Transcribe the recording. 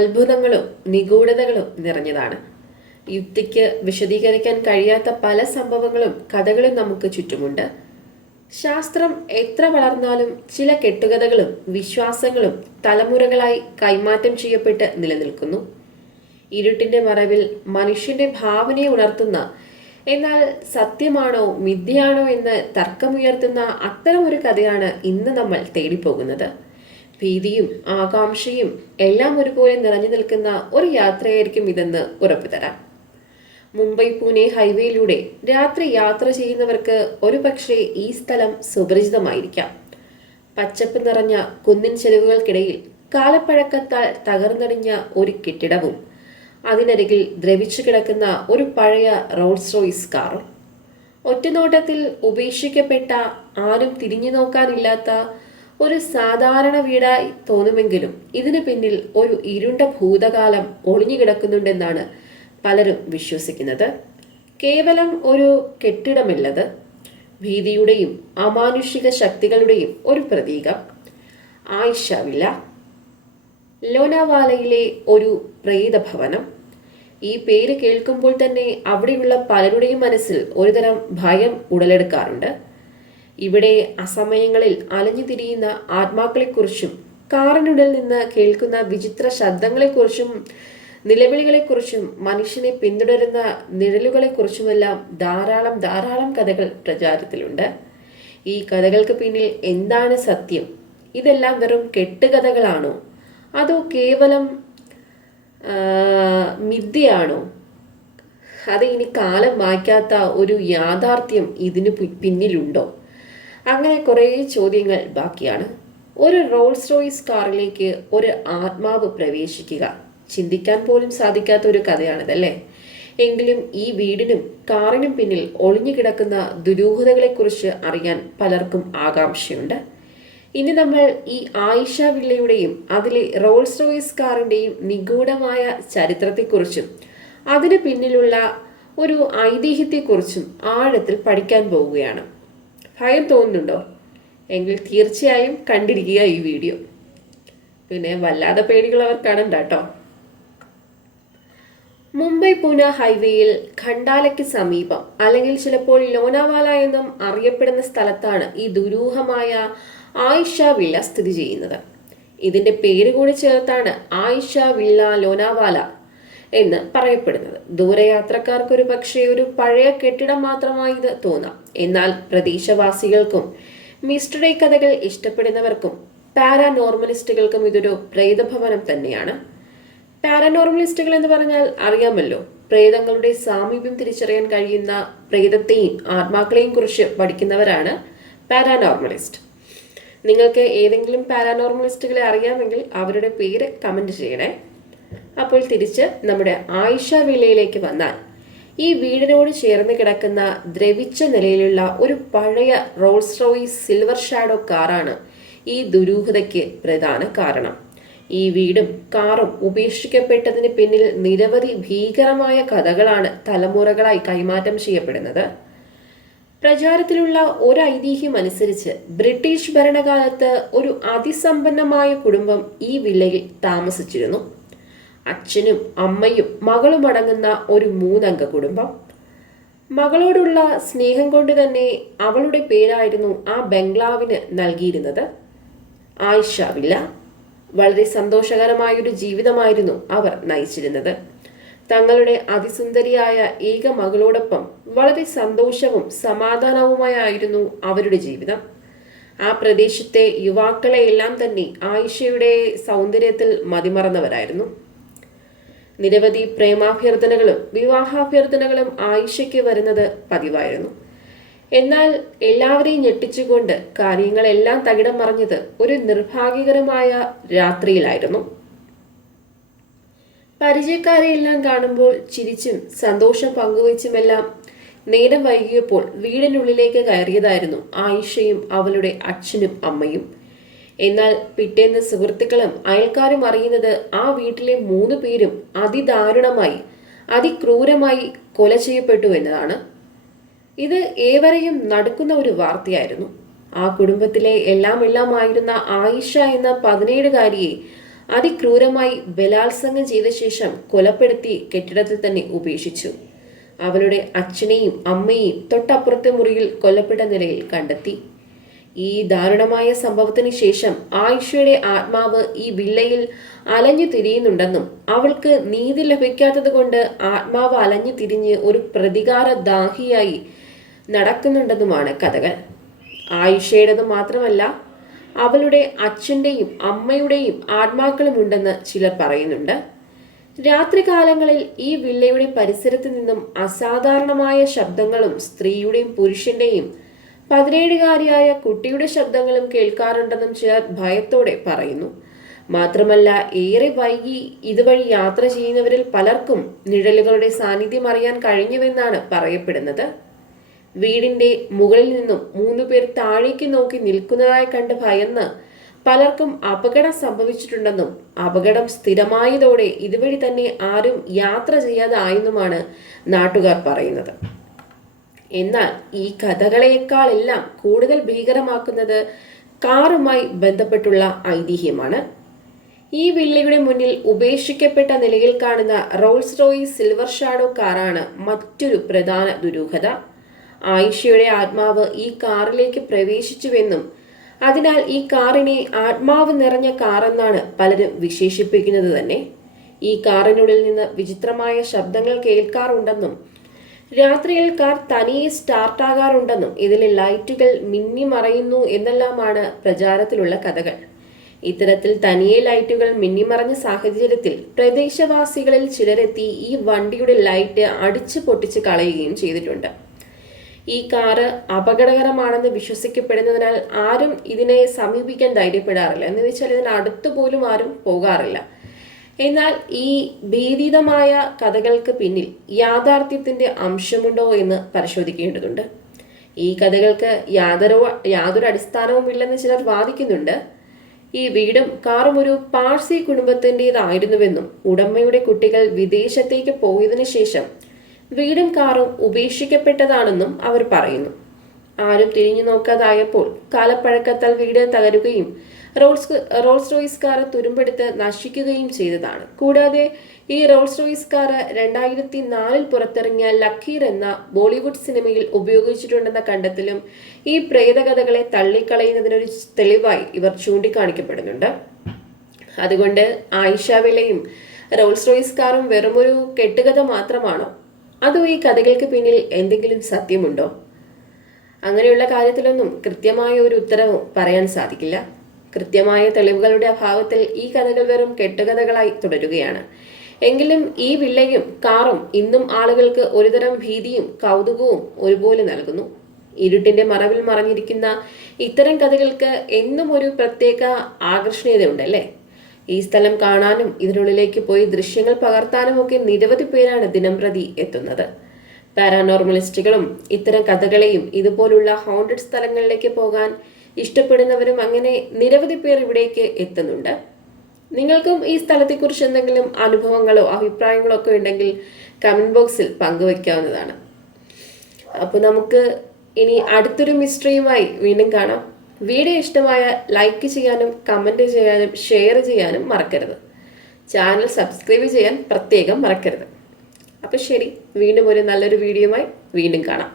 അത്ഭുതങ്ങളും നിഗൂഢതകളും നിറഞ്ഞതാണ്. യുക്തിക്ക് വിശദീകരിക്കാൻ കഴിയാത്ത പല സംഭവങ്ങളും കഥകളും നമുക്ക് ചുറ്റുമുണ്ട്. ശാസ്ത്രം എത്ര വളർന്നാലും ചില കെട്ടുകഥകളും വിശ്വാസങ്ങളും തലമുറകളായി കൈമാറ്റം ചെയ്യപ്പെട്ട് നിലനിൽക്കുന്നു. ഇരുട്ടിന്റെ മറവിൽ മനുഷ്യന്റെ ഭാവനയെ ഉണർത്തുന്ന എന്നാൽ സത്യമാണോ മിഥ്യയാണോ എന്ന് തർക്കമുയർത്തുന്ന അത്തരമൊരു കഥയാണ് ഇന്ന് നമ്മൾ തേടിപ്പോകുന്നത്. ഭീതിയും ആകാംക്ഷയും എല്ലാം ഒരുപോലെ നിറഞ്ഞു നിൽക്കുന്ന ഒരു യാത്രയായിരിക്കും ഇതെന്ന് ഉറപ്പു തരാം. മുംബൈ പൂനെ ഹൈവേയിലൂടെ രാത്രി യാത്ര ചെയ്യുന്നവർക്ക് ഒരുപക്ഷെ ഈ സ്ഥലം സുപരിചിതമായിരിക്കാം. പച്ചപ്പ് നിറഞ്ഞ കുന്നിൻ ചെരുവുകൾക്കിടയിൽ കാലപ്പഴക്കത്താൽ തകർന്നടിഞ്ഞ ഒരു കെട്ടിടവും അതിനരികിൽ ദ്രവിച്ചു കിടക്കുന്ന ഒരു പഴയ റോൾസ് റോയ്സ് കാറും. ഒറ്റനോട്ടത്തിൽ ഉപേക്ഷിക്കപ്പെട്ട ആരും തിരിഞ്ഞു നോക്കാനില്ലാത്ത ഒരു സാധാരണ വീടായി തോന്നുമെങ്കിലും ഇതിന് പിന്നിൽ ഒരു ഇരുണ്ട ഭൂതകാലം ഒളിഞ്ഞുകിടക്കുന്നുണ്ടെന്നാണ് പലരും വിശ്വസിക്കുന്നത്. കേവലം ഒരു കെട്ടിടമല്ലത്. ഭീതിയുടെയും അമാനുഷിക ശക്തികളുടെയും ഒരു പ്രതീകം. ആയിഷ വില്ല ലോനാവാലയിലെ ഒരു പ്രേതഭവനം. ഈ പേര് കേൾക്കുമ്പോൾ തന്നെ അവിടെയുള്ള പലരുടെയും മനസ്സിൽ ഒരുതരം ഭയം ഉടലെടുക്കാറുണ്ട്. ഇവിടെ അസമയങ്ങളിൽ അലഞ്ഞു തിരിയുന്ന ആത്മാക്കളെക്കുറിച്ചും കാറിനുള്ളിൽ നിന്ന് കേൾക്കുന്ന വിചിത്ര ശബ്ദങ്ങളെക്കുറിച്ചും നിലവിളികളെക്കുറിച്ചും മനുഷ്യനെ പിന്തുടരുന്ന നിഴലുകളെക്കുറിച്ചുമെല്ലാം ധാരാളം ധാരാളം കഥകൾ പ്രചാരത്തിലുണ്ട്. ഈ കഥകൾക്ക് പിന്നിൽ എന്താണ് സത്യം? ഇതെല്ലാം വെറും കെട്ടുകഥകളാണോ? അതോ കേവലം മിഥ്യയാണോ? അത് ഇനി കാലം മായ്ക്കാത്ത ഒരു യാഥാർത്ഥ്യം ഇതിനു പിന്നിലുണ്ടോ? അങ്ങനെ കുറേ ചോദ്യങ്ങൾ ബാക്കിയാണ്. ഒരു റോൾസ് റോയ്സ് കാറിലേക്ക് ഒരു ആത്മാവ് പ്രവേശിക്കുക. ചിന്തിക്കാൻ പോലും സാധിക്കാത്ത ഒരു കഥയാണിതല്ലേ? എങ്കിലും ഈ വീടിനും കാറിനും പിന്നിൽ ഒളിഞ്ഞു കിടക്കുന്ന ദുരൂഹതകളെക്കുറിച്ച് അറിയാൻ പലർക്കും ആകാംക്ഷയുണ്ട്. ഇനി നമ്മൾ ഈ ആയിഷ വില്ലയുടെയും അതിലെ റോൾസ് റോയ്സ് കാറിന്റെയും നിഗൂഢമായ ചരിത്രത്തെക്കുറിച്ചും അതിന് പിന്നിലുള്ള ഒരു ഐതിഹ്യത്തെക്കുറിച്ചും ആഴത്തിൽ പഠിക്കാൻ പോവുകയാണ്. ഭയം തോന്നുന്നുണ്ടോ? എങ്കിൽ തീർച്ചയായും കണ്ടിരിക്കുക ഈ വീഡിയോ. പിന്നെ വല്ലാതെ പേടികളവർ കാണണ്ട കേട്ടോ മുംബൈ പൂന ഹൈവേയിൽ ഖണ്ടാലയ്ക്ക് സമീപം അല്ലെങ്കിൽ ചിലപ്പോൾ ലോനാവാല എന്നും അറിയപ്പെടുന്ന സ്ഥലത്താണ് ഈ ദുരൂഹമായ ആയിഷ വില്ല സ്ഥിതി ചെയ്യുന്നത്. ഇതിന്റെ പേര് കൂടി ചേർത്താണ് ആയിഷ വില്ല ലോനാവാല എന്ന് പറയപ്പെടുന്നത്. ദൂരയാത്രക്കാർക്ക് ഒരു പക്ഷേ ഒരു പഴയ കെട്ടിടം മാത്രമായി ഇത് തോന്നാം. എന്നാൽ പ്രദേശവാസികൾക്കും മിസ്റ്ററി കഥകൾ ഇഷ്ടപ്പെടുന്നവർക്കും പാരാനോർമലിസ്റ്റുകൾക്കും ഇതൊരു പ്രേതഭവനം തന്നെയാണ്. പാരാനോർമലിസ്റ്റുകൾ എന്ന് പറഞ്ഞാൽ അറിയാമല്ലോ പ്രേതങ്ങളുടെ സാമീപ്യം തിരിച്ചറിയാൻ കഴിയുന്ന പ്രേതത്തെയും ആത്മാക്കളെയും കുറിച്ച് പഠിക്കുന്നവരാണ് പാരാനോർമലിസ്റ്റ്. നിങ്ങൾക്ക് ഏതെങ്കിലും പാരാനോർമലിസ്റ്റുകളെ അറിയാമെങ്കിൽ അവരുടെ പേര് കമന്റ് ചെയ്യണേ. അപ്പോൾ തിരിച്ച് നമ്മുടെ ആയിഷ വിലയിലേക്ക് വന്നാൽ ഈ വീടിനോട് ചേർന്ന് കിടക്കുന്ന ദ്രവിച്ച നിലയിലുള്ള ഒരു പഴയ റോൾസ് റോയ്സ് സിൽവർ ഷാഡോ കാറാണ് ഈ ദുരൂഹതയ്ക്ക് പ്രധാന കാരണം. ഈ വീടും കാറും ഉപേക്ഷിക്കപ്പെട്ടതിന് പിന്നിൽ നിരവധി ഭീകരമായ കഥകളാണ് തലമുറകളായി കൈമാറ്റം ചെയ്യപ്പെടുന്നത്. പ്രചാരത്തിലുള്ള ഒരു ഐതിഹ്യം അനുസരിച്ച് ബ്രിട്ടീഷ് ഭരണകാലത്ത് ഒരു അതിസമ്പന്നമായ കുടുംബം ഈ വില്ലയിൽ താമസിച്ചിരുന്നു. അച്ഛനും അമ്മയും മകളും അടങ്ങുന്ന ഒരു മൂന്നംഗ കുടുംബം. മകളോടുള്ള സ്നേഹം കൊണ്ട് തന്നെ അവളുടെ പേരായിരുന്നു ആ ബംഗ്ലാവിന് നൽകിയിരുന്നത്. ആയിഷ വില്ല. വളരെ സന്തോഷകരമായൊരു ജീവിതമായിരുന്നു അവർ നയിച്ചിരുന്നത്. തങ്ങളുടെ അതിസുന്ദരിയായ ഏക മകളോടൊപ്പം വളരെ സന്തോഷവും സമാധാനവുമായിരുന്നു അവരുടെ ജീവിതം. ആ പ്രദേശത്തെ യുവാക്കളെയെല്ലാം തന്നെ ആയിഷയുടെ സൗന്ദര്യത്തിൽ മതിമറന്നവരായിരുന്നു. നിരവധി പ്രേമാഭ്യർത്ഥനകളും വിവാഹാഭ്യർത്ഥനകളും ആയിഷയ്ക്ക് വരുന്നത് പതിവായിരുന്നു. എന്നാൽ എല്ലാവരെയും ഞെട്ടിച്ചുകൊണ്ട് കാര്യങ്ങളെല്ലാം തകിടം മറിഞ്ഞത് ഒരു നിർഭാഗ്യകരമായ രാത്രിയിലായിരുന്നു. പരിചയക്കാരെയെല്ലാം കാണുമ്പോൾ ചിരിച്ചും സന്തോഷം പങ്കുവച്ചുമെല്ലാം നേരം വൈകിയപ്പോൾ വീടിനുള്ളിലേക്ക് കയറിയതായിരുന്നു ആയിഷയും അവളുടെ അച്ഛനും അമ്മയും. എന്നാൽ പിറ്റേന്ന് സുഹൃത്തുക്കളും അയൽക്കാരും അറിയുന്നത് ആ വീട്ടിലെ മൂന്ന് പേരും അതിദാരുണമായി അതിക്രൂരമായി കൊല ചെയ്യപ്പെട്ടു എന്നതാണ്. ഇത് ഏവരെയും നടക്കുന്ന ഒരു വാർത്തയായിരുന്നു. ആ കുടുംബത്തിലെ എല്ലാം എല്ലാമായിരുന്ന ആയിഷ എന്ന പതിനേഴുകാരിയെ അതിക്രൂരമായി ബലാത്സംഗം ചെയ്ത ശേഷം കൊലപ്പെടുത്തി കെട്ടിടത്തിൽ തന്നെ ഉപേക്ഷിച്ചു. അവരുടെ അച്ഛനെയും അമ്മയെയും തൊട്ടപ്പുറത്തെ മുറിയിൽ കൊല്ലപ്പെട്ട നിലയിൽ കണ്ടെത്തി. ഈ ദാരുണമായ സംഭവത്തിന് ശേഷം ആയിഷയുടെ ആത്മാവ് ഈ വില്ലയിൽ അലഞ്ഞു തിരിയുന്നുണ്ടെന്നും അവൾക്ക് നീതി ലഭിക്കാത്തത് കൊണ്ട് ആത്മാവ് അലഞ്ഞു തിരിഞ്ഞ് ഒരു പ്രതികാര ദാഹിയായി നടക്കുന്നുണ്ടെന്നുമാണ് കഥകൾ. ആയിഷയുടേത് മാത്രമല്ല അവളുടെ അച്ഛന്റെയും അമ്മയുടെയും ആത്മാക്കളുമുണ്ടെന്ന് ചിലർ പറയുന്നുണ്ട്. രാത്രികാലങ്ങളിൽ ഈ വില്ലയുടെ പരിസരത്ത് നിന്നും അസാധാരണമായ ശബ്ദങ്ങളും സ്ത്രീയുടെയും പുരുഷന്റെയും പതിനേഴുകാരിയായ കുട്ടിയുടെ ശബ്ദങ്ങളും കേൾക്കാറുണ്ടെന്നും ചിലർ ഭയത്തോടെ പറയുന്നു. മാത്രമല്ല ഏറെ വൈകി ഇതുവഴി യാത്ര ചെയ്യുന്നവരിൽ പലർക്കും നിഴലുകളുടെ സാന്നിധ്യം അറിയാൻ കഴിഞ്ഞുവെന്നാണ് പറയപ്പെടുന്നത്. വീടിന്റെ മുകളിൽ നിന്നും മൂന്നു പേർ താഴേക്ക് നോക്കി നിൽക്കുന്നതായി കണ്ട് ഭയന്ന് പലർക്കും അപകടം സംഭവിച്ചിട്ടുണ്ടെന്നും അപകടം സ്ഥിരമായതോടെ ഇതുവഴി തന്നെ ആരും യാത്ര ചെയ്യാതായെന്നുമാണ് നാട്ടുകാർ പറയുന്നത്. എന്നാൽ ഈ കഥകളെക്കാളെല്ലാം കൂടുതൽ ഭീകരമാക്കുന്നത് കാറുമായി ബന്ധപ്പെട്ടുള്ള ഐതിഹ്യമാണ്. ഈ വില്ലയുടെ മുന്നിൽ ഉപേക്ഷിക്കപ്പെട്ട നിലയിൽ കാണുന്ന റോൾസ് റോയ്സ് സിൽവർ ഷാഡോ കാറാണ് മറ്റൊരു പ്രധാന ദുരൂഹത. ആയിഷയുടെ ആത്മാവ് ഈ കാറിലേക്ക് പ്രവേശിച്ചുവെന്നും അതിനാൽ ഈ കാറിനെ ആത്മാവ് നിറഞ്ഞ കാറെന്നാണ് പലരും വിശേഷിപ്പിക്കുന്നത് തന്നെ. ഈ കാറിനുള്ളിൽ നിന്ന് വിചിത്രമായ ശബ്ദങ്ങൾ കേൾക്കാറുണ്ടെന്നും രാത്രിയിൽ കാർ തനിയെ സ്റ്റാർട്ടാകാറുണ്ടെന്നും ഇതിലെ ലൈറ്റുകൾ മിന്നിമറയുന്നു എന്നെല്ലാമാണ് പ്രചാരത്തിലുള്ള കഥകൾ. ഇത്തരത്തിൽ തനിയെ ലൈറ്റുകൾ മിന്നിമറഞ്ഞ സാഹചര്യത്തിൽ പ്രദേശവാസികളിൽ ചിലരെത്തി ഈ വണ്ടിയുടെ ലൈറ്റ് അടിച്ചു പൊട്ടിച്ച് കളയുകയും ചെയ്തിട്ടുണ്ട്. ഈ കാറ് അപകടകരമാണെന്ന് വിശ്വസിക്കപ്പെടുന്നതിനാൽ ആരും ഇതിനെ സമീപിക്കാൻ ധൈര്യപ്പെടാറില്ല. എന്ന് വെച്ചാൽ ഇതിന് പോലും ആരും പോകാറില്ല. എന്നാൽ ഈ ഭീതിതമായ കഥകൾക്ക് പിന്നിൽ യാഥാർത്ഥ്യത്തിന്റെ അംശമുണ്ടോ എന്ന് പരിശോധിക്കേണ്ടതുണ്ട്. ഈ കഥകൾക്ക് യാതൊരു യാതൊരു അടിസ്ഥാനവും ഇല്ലെന്ന് ചിലർ വാദിക്കുന്നുണ്ട്. ഈ വീടും കാറും ഒരു പാഴ്സി കുടുംബത്തിന്റെതായിരുന്നുവെന്നും ഉടമയുടെ കുട്ടികൾ വിദേശത്തേക്ക് പോയതിനു ശേഷം വീടും കാറും ഉപേക്ഷിക്കപ്പെട്ടതാണെന്നും അവർ പറയുന്നു. ആരും തിരിഞ്ഞു നോക്കാതായപ്പോൾ കാലപ്പഴക്കത്താൽ വീട് തകരുകയും റോൾസ് റോൾസ് റോയ്സ് കാർ തുരുമ്പെടുത്ത് നശിക്കുകയും ചെയ്തതാണ്. കൂടാതെ ഈ റോൾസ് റോയ്സ് കാർ രണ്ടായിരത്തി നാലിൽ പുറത്തിറങ്ങിയ ലക്കീർ എന്ന ബോളിവുഡ് സിനിമയിൽ ഉപയോഗിച്ചിട്ടുണ്ടെന്ന കണ്ടെത്തലും ഈ പ്രേതകഥകളെ തള്ളിക്കളയുന്നതിനൊരു തെളിവായി ഇവർ ചൂണ്ടിക്കാണിക്കപ്പെടുന്നുണ്ട്. അതുകൊണ്ട് ആയിഷ വിലയും റോൾസ് റോയ്സ് കാറും വെറുമൊരു കെട്ടുകഥ മാത്രമാണോ? അതോ ഈ കഥകൾക്ക് പിന്നിൽ എന്തെങ്കിലും സത്യമുണ്ടോ? അങ്ങനെയുള്ള കാര്യത്തിലൊന്നും കൃത്യമായ ഒരു ഉത്തരവും പറയാൻ സാധിക്കില്ല. കൃത്യമായ തെളിവുകളുടെ അഭാവത്തിൽ ഈ കഥകൾ വെറും കെട്ടുകഥകളായി തുടരുകയാണ്. എങ്കിലും ഈ വില്ലയും കാറും ഇന്നും ആളുകൾക്ക് ഒരുതരം ഭീതിയും കൗതുകവും ഒരുപോലെ നൽകുന്നു. ഇരുട്ടിന്റെ മറവിൽ മറഞ്ഞിരിക്കുന്ന ഇത്തരം കഥകൾക്ക് എന്നും ഒരു പ്രത്യേക ആകർഷണീയതയുണ്ടല്ലേ? ഈ സ്ഥലം കാണാനും ഇതിനുള്ളിലേക്ക് പോയി ദൃശ്യങ്ങൾ പകർത്താനും ഒക്കെ നിരവധി പേരാണ് ദിനംപ്രതി എത്തുന്നത്. പാരാനോർമലിസ്റ്റുകളും ഇത്തരം കഥകളെയും ഇതുപോലുള്ള ഹോണ്ടഡ് സ്ഥലങ്ങളിലേക്ക് പോകാൻ ഇഷ്ടപ്പെടുന്നവരും അങ്ങനെ നിരവധി പേർ ഇവിടേക്ക് എത്തുന്നുണ്ട്. നിങ്ങൾക്കും ഈ സ്ഥലത്തെക്കുറിച്ച് എന്തെങ്കിലും അനുഭവങ്ങളോ അഭിപ്രായങ്ങളോ ഒക്കെ ഉണ്ടെങ്കിൽ കമന്റ് ബോക്സിൽ പങ്കുവെക്കാവുന്നതാണ് അപ്പോൾ നമുക്ക് ഇനി അടുത്തൊരു മിസ്റ്ററിയുമായി വീണ്ടും കാണാം. വീഡിയോ ഇഷ്ടമായ ലൈക്ക് ചെയ്യാനും കമന്റ് ചെയ്യാനും ഷെയർ ചെയ്യാനും മറക്കരുത്. ചാനൽ സബ്സ്ക്രൈബ് ചെയ്യാൻ പ്രത്യേകം മറക്കരുത്. അപ്പോൾ ശരി വീണ്ടും ഒരു നല്ലൊരു വീഡിയോയുമായി വീണ്ടും കാണാം.